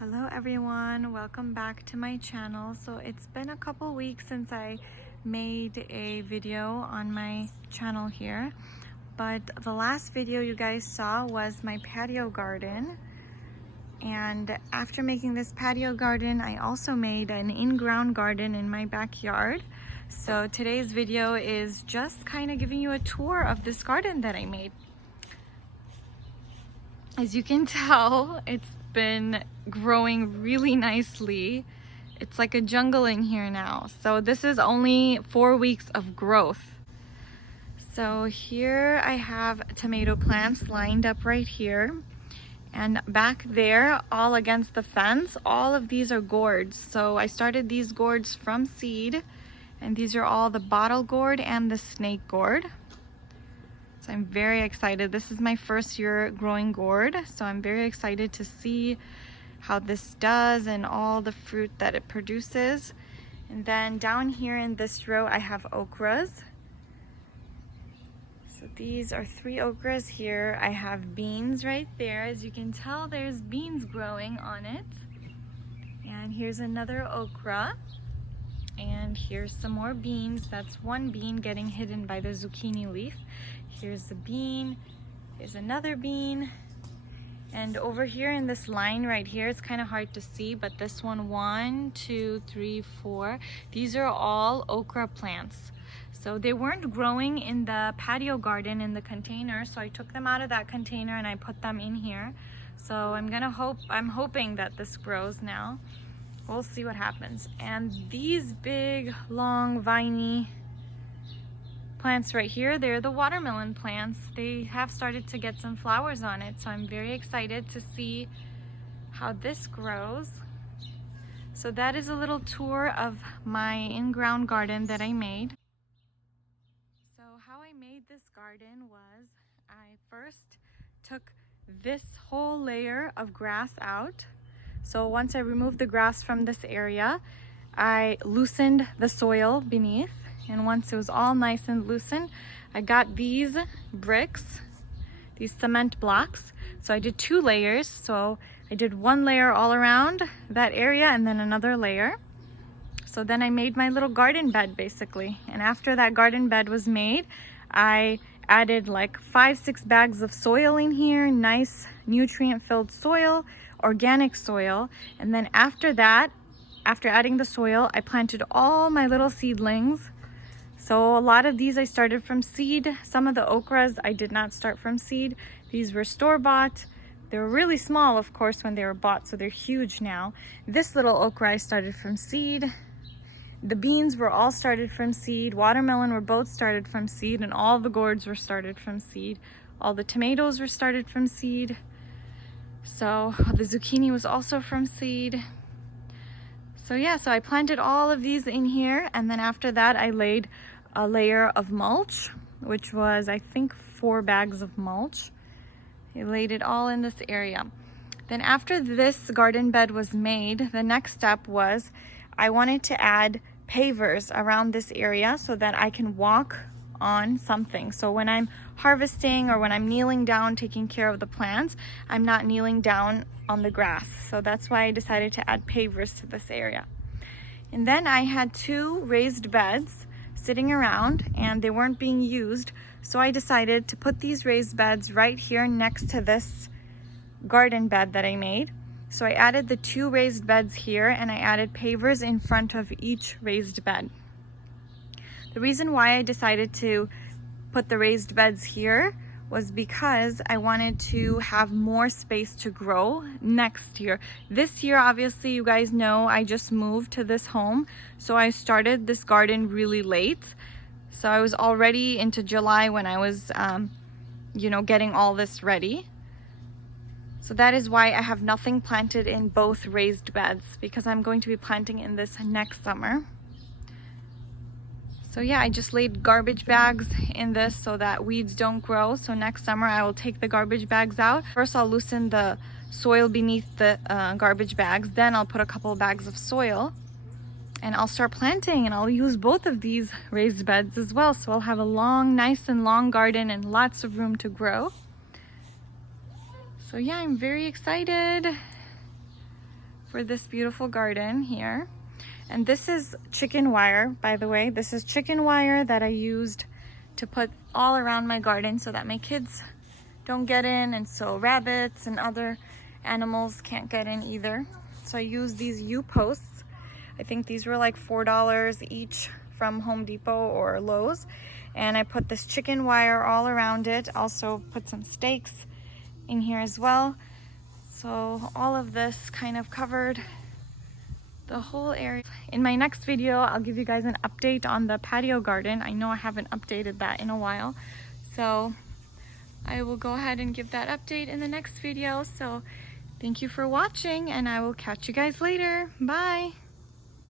Hello everyone, welcome back to my channel. So it's been a couple weeks since I made a video on my channel here, but the last video you guys saw was my patio garden. And after making this patio garden, I also made an in-ground garden in my backyard. So today's video is just kind of giving you a tour of this garden that I made. As you can tell, it's been growing really nicely. It's like a jungle in here now. So this is only 4 weeks of growth. So here I have tomato plants lined up right here. And back there, all against the fence, all of these are gourds. So I started these gourds from seed, and these are all the bottle gourd and the snake gourd. So I'm very excited. This is my first year growing gourd, so I'm very excited to see how this does and all the fruit that it produces. And then down here in this row I have okras. So these are 3 okras here. I have beans right there. As you can tell, there's beans growing on it. And here's another okra. And here's some more beans. That's one bean getting hidden by the zucchini leaf. Here's the bean. Here's another bean. And over here in this line right here, it's kind of hard to see, but this one, 2, 3, 4, these are all okra plants. So they weren't growing in the patio garden in the container, so I took them out of that container and I put them in here. So I'm hoping that this grows now. We'll see what happens. And these big, long, viney plants right here, they're the watermelon plants. They have started to get some flowers on it, so I'm very excited to see how this grows. So that is a little tour of my in-ground garden that I made. So how I made this garden was I first took this whole layer of grass out. So once I removed the grass from this area, I loosened the soil beneath. And once it was all nice and loosened, I got these bricks, these cement blocks. So I did 2 layers. So I did 1 layer all around that area and then another layer. So then I made my little garden bed basically. And after that garden bed was made, I added like 5-6 bags of soil in here, nice nutrient-filled soil, organic soil. And then after that, after adding the soil, I planted all my little seedlings. So a lot of these I started from seed. Some of the okras I did not start from seed. These were store-bought. They were really small, of course, when they were bought, so they're huge now. This little okra I started from seed. The beans were all started from seed. Watermelon were both started from seed, and all the gourds were started from seed. All the tomatoes were started from seed. So the zucchini was also from seed. So yeah, so I planted all of these in here, and then after that I laid a layer of mulch, which was I think 4 bags of mulch. I laid it all in this area. Then after this garden bed was made, the next step was I wanted to add pavers around this area so that I can walk on something. So when I'm harvesting or when I'm kneeling down taking care of the plants, I'm not kneeling down on the grass. So that's why I decided to add pavers to this area. And then I had 2 raised beds sitting around and they weren't being used. So I decided to put these raised beds right here next to this garden bed that I made. So I added the 2 raised beds here and I added pavers in front of each raised bed. The reason why I decided to put the raised beds here was because I wanted to have more space to grow next year. This year, obviously, you guys know I just moved to this home, so I started this garden really late. So I was already into July when I was, getting all this ready. So that is why I have nothing planted in both raised beds, because I'm going to be planting in this next summer. So yeah, I just laid garbage bags in this so that weeds don't grow. So next summer I will take the garbage bags out. First I'll loosen the soil beneath the garbage bags. Then I'll put a couple of bags of soil and I'll start planting, and I'll use both of these raised beds as well. So I'll have a nice and long garden and lots of room to grow. So yeah, I'm very excited. for this beautiful garden here. And this is chicken wire, by the way. This is chicken wire that I used to put all around my garden so that my kids don't get in, and so rabbits and other animals can't get in either. So I used these U-posts. I think these were like $4 each from Home Depot or Lowe's. And I put this chicken wire all around it. Also put some stakes in here as well. So all of this kind of covered the whole area. In my next video, I'll give you guys an update on the patio garden. I know I haven't updated that in a while. So I will go ahead and give that update in the next video. So thank you for watching, and I will catch you guys later. Bye.